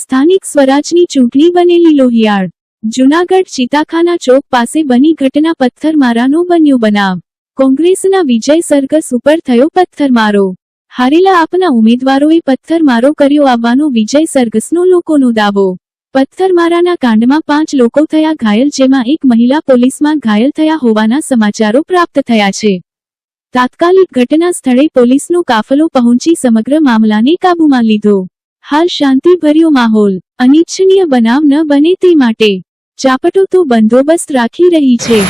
સ્થાનિક સ્વરાજની ચૂંટણી બનેલી લોહિયાળ. જૂનાગઢ ચિતાખાના ચોક પાસે બની ઘટના પથ્થરમારાનો બન્યો બનાવ. કોંગ્રેસના વિજય સરગસ ઉપર થયો પથ્થરમારો. હારેલા આપના ઉમેદવારોએ પથ્થરમારો કર્યો આવવાનો વિજય સરગસનો લોકોનો દાવો. પથ્થરમારાના કાંડમાં 5 લોકો થયા ઘાયલ, જેમાં એક મહિલા પોલીસમાં ઘાયલ થયા હોવાના સમાચારો પ્રાપ્ત થયા છે. તાત્કાલિક ઘટના સ્થળે પોલીસનો કાફલો પહોંચી સમગ્ર મામલાને કાબૂમાં લીધો. હાલ શાંતિભર્યો માહોલ. અનિચ્છનીય બનાવ ન બને તે માટે ચાપટો તો બંદોબસ્ત રાખી રહી છે.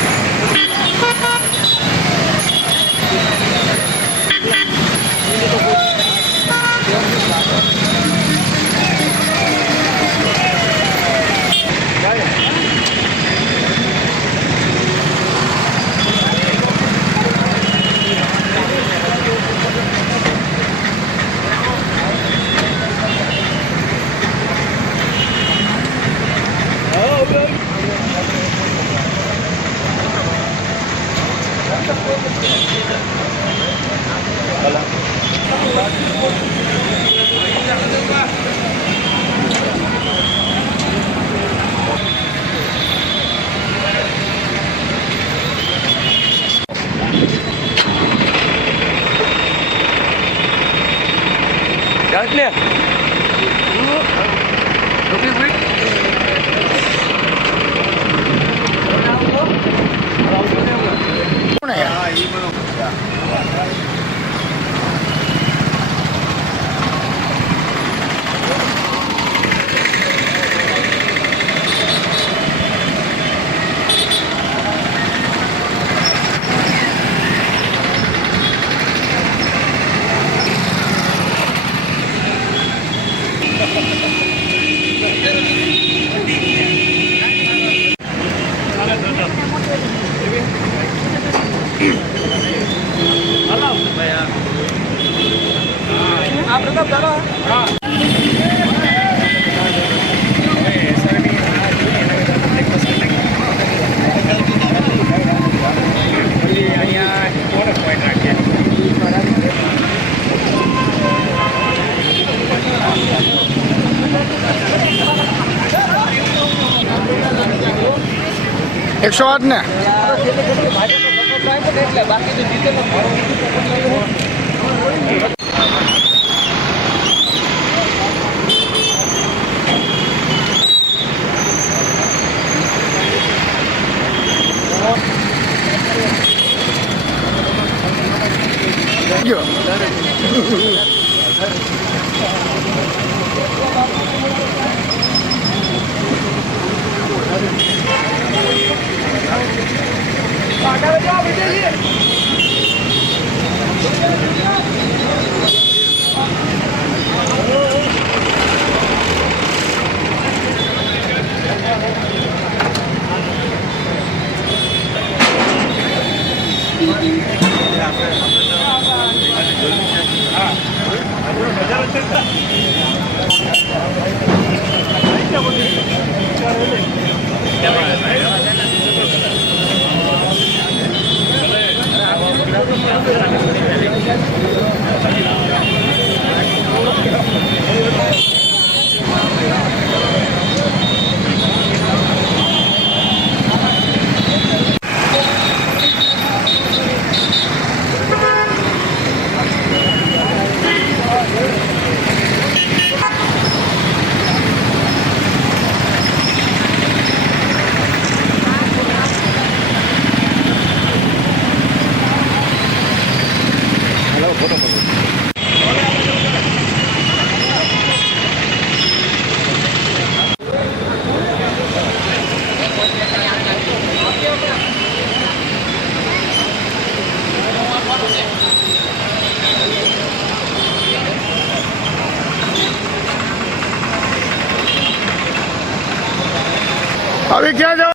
એકસો આઠ ને अभी क्या जाओ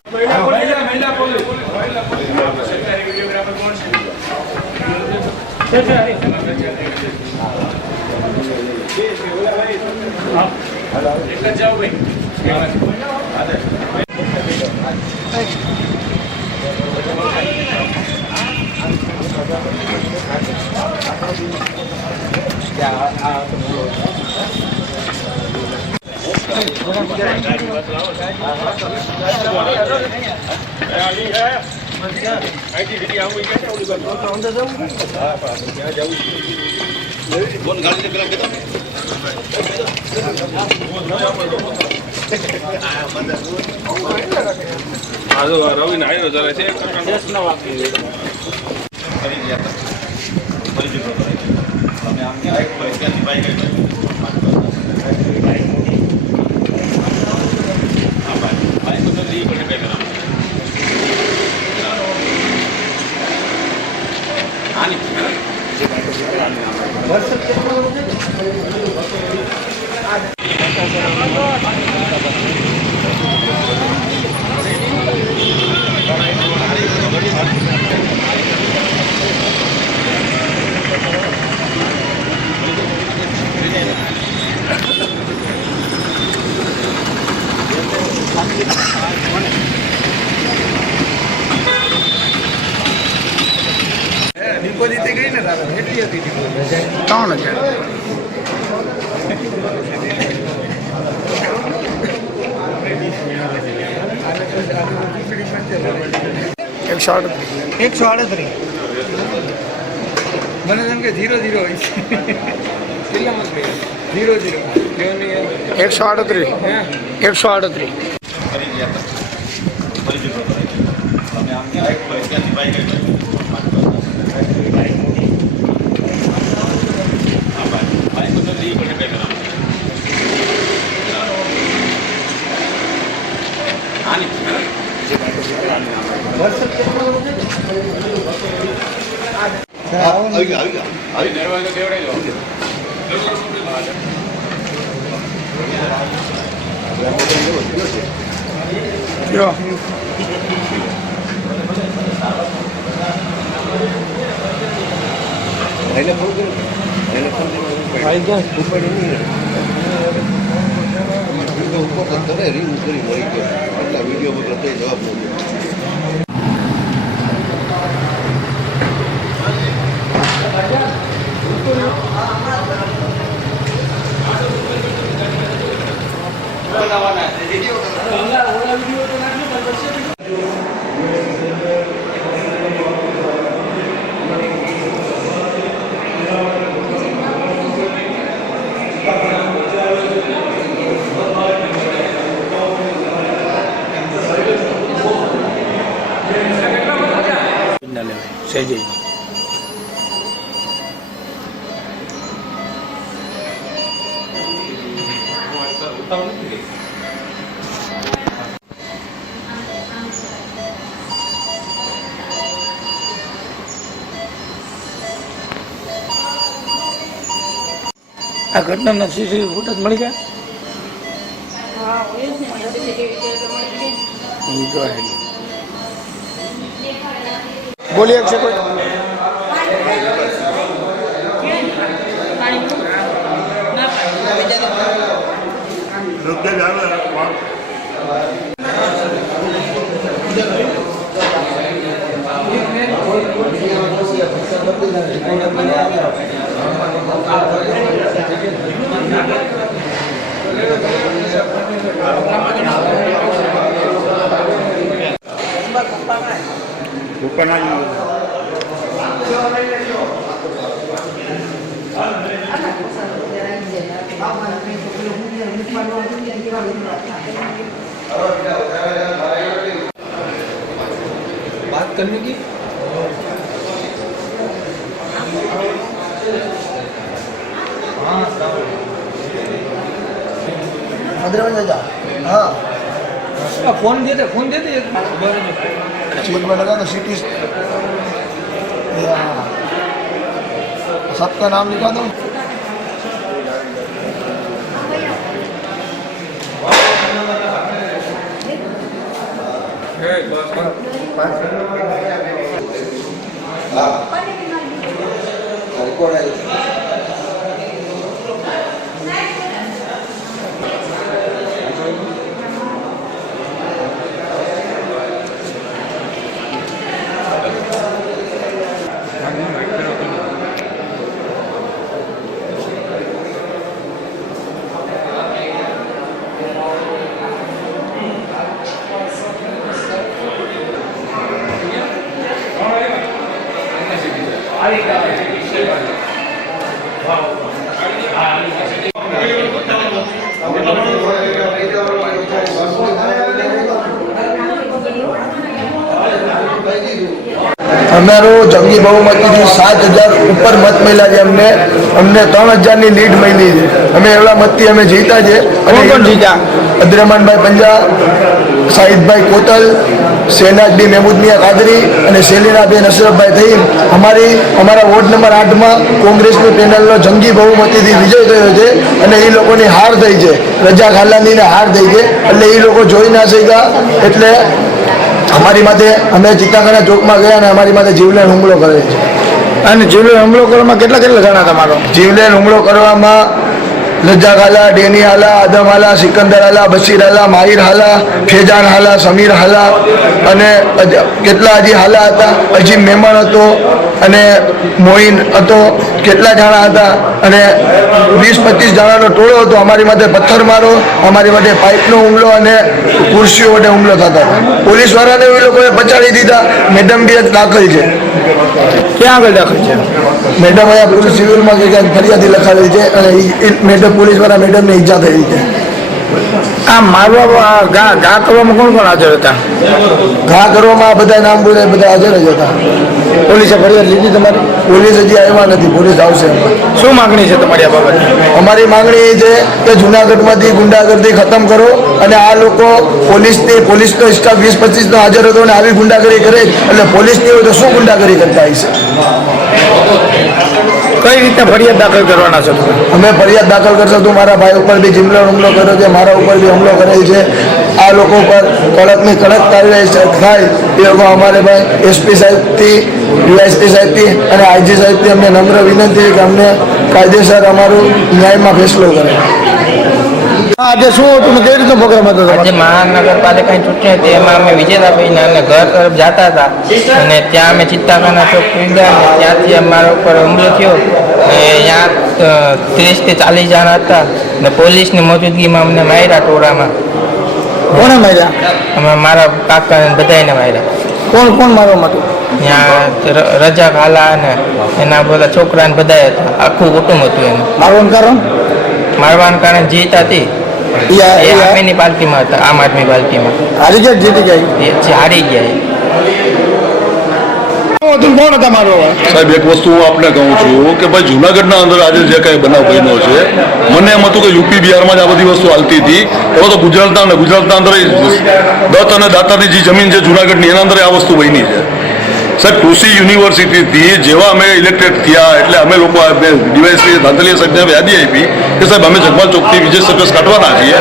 રવિ ને આવ્યો જરા છે ડિપોઝિટ ગઈ ને દાદા કેટલી હતી ડિપોઝિટ 3000 138 138 મને એમ કે 0 0 હોય છે કેટલામાં 0 0 138 138 જો સહેજે આ ઘટનાના સીસીટીવી ફૂટેજ મળી ગયા बोलिए अक्षय कोई बात करने की हाँ फोन देते चीज में लगा तो सिटी सबका नाम लिखा दो સાહેબ બસ અમારો જંગી બહુમતીથી 7,000 ઉપર મત મળ્યા છે. અમને 3,000ની લીડ મળી છે. અમે એવડા મતથી અમે જીતા છે. અને કોણ જીતા? અબ્દુરમાનભાઈ પંજા, સાહિદભાઈ કોતલ, શહેનાજબી મહેમૂદમિયા કાદરી અને સેલિનાબેન અશરફભાઈ થઈને અમારા વોર્ડ નંબર 8માં કોંગ્રેસની પેનલનો જંગી બહુમતીથી વિજય થયો છે. અને એ લોકોની હાર થઈ છે. રજા ખાલાનીને હાર થઈ છે. એટલે એ લોકો જોઈ ના શક્યા. એટલે અમારી માથે અમે ચિત્તાખાના ચોકમાં ગયા અને અમારી માથે જીવલેણ હુમલો કરે છે. અને જીવલેણ હુમલો કરવામાં કેટલા જણા તમારો? જીવલેણ હુમલો કરવામાં રજા હાલા, ડેની હાલા, આદમ હાલા, સિકંદર હાલા, બશીર હાલા, માહિર હાલા, ફેજાન હાલા, સમીર હાલા અને કેટલા હજી હાલા હતા. અજીમ મહેમાન હતો અને મોઇન હતો. કેટલા જણા હતા અને 20-25 જણાનો ટોળો હતો. અમારી માથે પથ્થરમારો, અમારી માટે પાઇપનો હુમલો અને ખુરશીઓ વડે હુમલો થતા હતા. પોલીસવાળાને એ લોકોએ પછાડી દીધા. મેડમ બી દાખલ છે. ક્યાં આગળ દાખલ છે? મેડમ અહીંયા પોલીસ સિવિલમાં ક્યાંક ફરિયાદી લખાવેલી છે અને મેડમ પોલીસવાળા મેડમને ઈજા થયેલી છે. આ મારવા ઘા કરવામાં કોણ હાજર હતા? ઘા કરવામાં આ બધા નામ બોલે બધા હાજર જ હતા. પોલીસે ફરિયાદ લીધી તમારી? પોલીસ હજી આવ્યા નથી. પોલીસ આવશે. શું માગણી છે તમારી આ બાબતે? અમારી માંગણી એ છે કે જુનાગઢમાંથી ગુંડાગર્દી ખતમ કરો અને આ લોકો પોલીસનો સ્ટાફ 20-25 હાજર હતો અને આવી ગુંડાગર્દી કરે એટલે પોલીસની હોય તો શું ગુંડાગર્દી કરતા હશે? કઈ રીતે ફરિયાદ દાખલ કરવાના છો? અમે ફરિયાદ દાખલ કરશો તો મારા ભાઈ ઉપર બી જીવલેણ હુમલો કર્યો છે. મારા ઉપર બી હુમલો કરેલ છે. આ લોકો પર કડકની કડક કાર્યવાહી થાય એ લોકો અમારે ભાઈ એસપી સાહેબથી, ડીવાયએસપી સાહેબથી અને આઈજી સાહેબથી અમને નમ્ર વિનંતી કે અમને કાયદેસર અમારું ન્યાયમાં ફેસલો કરે. આજે શું હતું? કેવી રીતનો પ્રોગ્રામ હતો? આજે મહાનગરપાલિકાની ચૂંટણી હતી. એમાં અમે વિજેતાભાઈને અને ઘર તરફ જતા હતા અને ત્યાં અમે ચિત્તાખાના ચોક પહોંચ્યા અને ત્યાંથી અમારા ઉપર હુમલો થયો. અને ત્યાં 30 થી 40 જણા હતા અને પોલીસની મોજૂદગીમાં અમને માર્યા ટોળામાં. કોણે માર્યા? અમે મારા કાકાને બધાને માર્યા. કોણ મારવામાં હતું? ત્યાં રજા ખાલા અને એના બધા છોકરાને બધા હતા. આખું કુટુંબ હતું એનું. મારવાનું કારણ? મારવાનું કારણ જીત હતી. એ આર્મીની પાર્ટીમાં હતા, આમ આદમી પાર્ટીમાં. હારી ગયા જીતી ગયા? એ હારી ગયા. કોણ હતા મારો? સાહેબ એક વસ્તુ હું આપને કહું છું કે ભાઈ જુનાગઢના અંદર આજે જે કાંઈ બનાવ બન્યો છે, મને એમ હતું કે યુપી બિહારમાં જ આ બધી વસ્તુ હાલતી હતી. એમાં તો ગુજરાતના અંદર દત્ત અને દાતાની જે જમીન છે જુનાગઢની એના અંદર આ વસ્તુ બની છે. સાહેબ કૃષિ યુનિવર્સિટીથી જેવા અમે ઇલેક્ટેડ થયા એટલે અમે લોકો ડીવાયએસપી ધાંધલિયા સાહેબને યાદી આપી કે સાહેબ અમે જગમાલ ચોકથી વિજય સર્કસ કાઢવાના છીએ,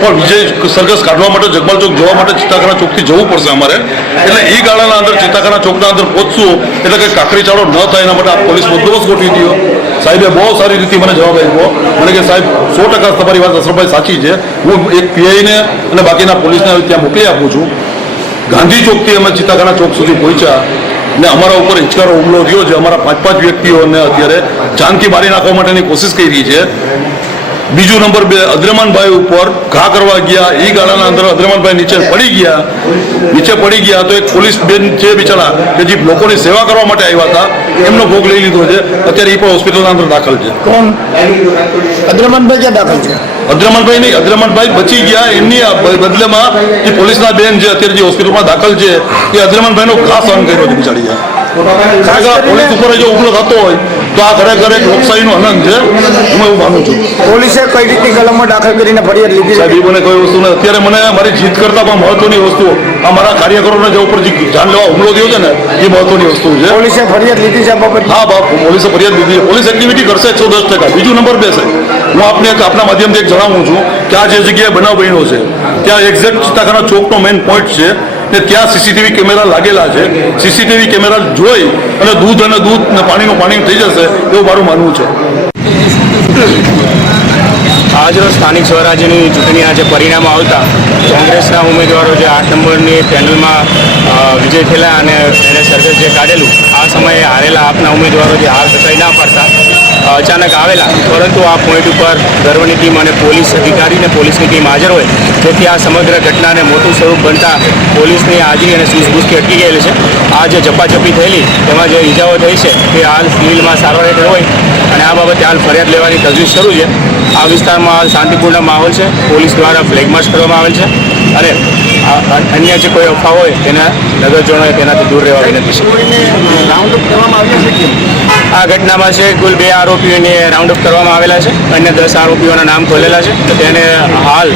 પણ વિજય સર્કસ કાઢવા માટે જગમાલ ચોક જવા માટે ચિત્તાખાના ચોકથી જવું પડશે અમારે. એટલે એ ગાળાના અંદર ચિત્તાખાના ચોકના અંદર પહોંચશું એટલે કંઈ કાકરી ચાળો ન થાય એના માટે આ પોલીસ બંદોબસ્ત ગોઠવી દો. સાહેબે બહુ સારી રીતે મને જવાબ આપ્યો. મને કે સાહેબ 100% તમારી વાત અશરફભાઈ સાચી છે. હું એક પીઆઈને અને બાકીના પોલીસને ત્યાં મોકલી આપું છું. ગાંધી ચોકથી અમે ચિત્તાખાના ચોક સુધી પહોંચ્યા ને અમારા ઉપર હિંચકારો હુમલો થયો છે. અમારા 5 વ્યક્તિઓને અત્યારે જાનથી મારી નાખવા માટેની કોશિશ કરી છે. બીજો નંબર 2 અદ્રમાનભાઈ ઉપર ઘા કરવા ગયા. એ ગાળાના અંદર અદ્રમાનભાઈ નીચે પડી ગયા તો એક પોલીસ બેન છે બિચારા કે જે લોકોની સેવા કરવા માટે આવ્યા હતા એમનો ભોગ લઈ લીધો છે. અત્યારે એ પણ હોસ્પિટલના અંદર દાખલ છે. કોણ? અદ્રમાનભાઈ ક્યાં દાખલ છે? અદ્રમાનભાઈ નહીં, અદ્રમાનભાઈ બચી ગયા. એમની બદલેમાં જે પોલીસના બેન જે અત્યારે જે હોસ્પિટલમાં દાખલ છે એ અદ્રમાનભાઈનો ઘા સહન કર્યો છે બિચારી. પોલીસ ઉપર જો હુમલો થતો હોય તો આ ખરેખર એક લોકશાહીનો આનંદ છે. હું એવું માનું છું. પોલીસે કઈ રીતની કલમો દાખલ કરીને ફરિયાદ લીધી? સાહેબ એ મને કોઈ વસ્તુ નથી. અત્યારે મને મારી જીત કરતા પણ મહત્વની વસ્તુ આ મારા કાર્યકરોને જે ઉપર જે જાન લેવા હુમલો થયો છે ને એ મહત્વની વસ્તુ છે. પોલીસે ફરિયાદ લીધી છે આ બાબત? હા બાપ, પોલીસે ફરિયાદ લીધી છે. પોલીસ એક્ટિવિટી કરશે 110%. બીજું નંબર 2 સાહેબ હું આપના માધ્યમથી એક જણાવું છું કે આ જે જગ્યાએ બનાવ બન્યો છે ત્યાં એક્ઝેક્ટ ચિત્તાખાના ચોકનો મેઇન પોઈન્ટ છે ને ત્યાં સીસીટીવી કેમેરા લાગેલા છે. સીસીટીવી કેમેરા જોઈ અને દૂધ ને પાણીનું પાણી થઈ જશે એવું મારું માનવું છે. આજરોજ સ્થાનિક સ્વરાજ્યની ચૂંટણીના જે પરિણામો આવતા કોંગ્રેસના ઉમેદવારો જે 8 નંબરની પેનલમાં વિજય થયેલા અને એને સરઘસ જે કાઢેલું આ સમયે હારેલા આપના ઉમેદવારો જે હાર થકાઈ ના પાડતા અચાનક આવેલા, પરંતુ આ પોઈન્ટ ઉપર ગર્વની ટીમ અને પોલીસ અધિકારી અને પોલીસની ટીમ હાજર હોય જેથી આ સમગ્ર ઘટનાને મોટું સ્વરૂપ બનતા પોલીસની હાજરી અને સૂઝબૂઝથી અટકી ગયેલી છે. આ જે ઝપાઝપી થયેલી તેમાં જે ઈજાઓ થઈ છે તે હાલ સિવિલમાં સારવાર હેઠળ હોય અને આ બાબતે હાલ ફરિયાદ લેવાની તજવીજ શરૂ છે. આ વિસ્તારમાં હાલ શાંતિપૂર્ણ માહોલ છે. પોલીસ દ્વારા ફ્લેગ માર્ચ કરવામાં આવેલ છે અને અન્ય જે કોઈ અફવા હોય તેના નગરજનોએ તેનાથી દૂર રહેવા વિનંતી છે. આ ઘટનામાં છે કુલ 2 આરોપીઓને રાઉન્ડ અપ કરવામાં આવેલા છે. અન્ય 10 આરોપીઓના નામ ખોલેલા છે. તો તેને હાલ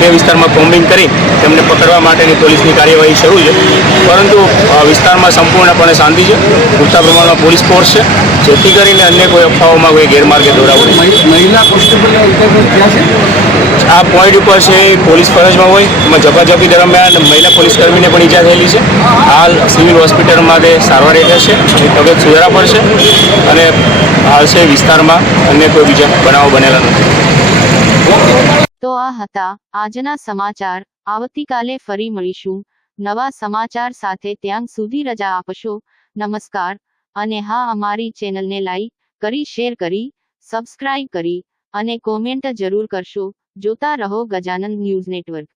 તે વિસ્તારમાં કોમ્બિંગ કરી તેમને પકડવા માટેની પોલીસની કાર્યવાહી શરૂ છે, પરંતુ વિસ્તારમાં સંપૂર્ણપણે શાંતિ છે. પૂરતા પ્રમાણમાં પોલીસ ફોર્સ છે જેથી કરીને અન્ય કોઈ અફવાઓમાં કોઈ ગેરમાર્ગે દોરાવું નહીં. આ પોઈન્ટ ઉપર છે પોલીસ ફરજમાં હોય એમાં ઝપાઝપી દરમિયાન મહિલા પોલીસ કર્મીને પણ ઈજા થયેલી છે. હાલ સિવિલ હોસ્પિટલમાં તે સારવાર હેઠળ છે. તબિયત સુધારા પડશે અને હાલ છે વિસ્તારમાં અન્ય કોઈ બીજા બનાવો બનેલા નથી. તો આ હતા આજના સમાચાર. આવતીકાલે ફરી મળીશું નવા સમાચાર સાથે. ત્યાં સુધી રજા આપશો. નમસ્કાર. અને હા, અમારી ચેનલને લાઈક કરી, શેર કરી, સબસ્ક્રાઇબ કરી અને કોમેન્ટ જરૂર કરશો. જોતા રહો ગજાનન ન્યૂઝ નેટવર્ક.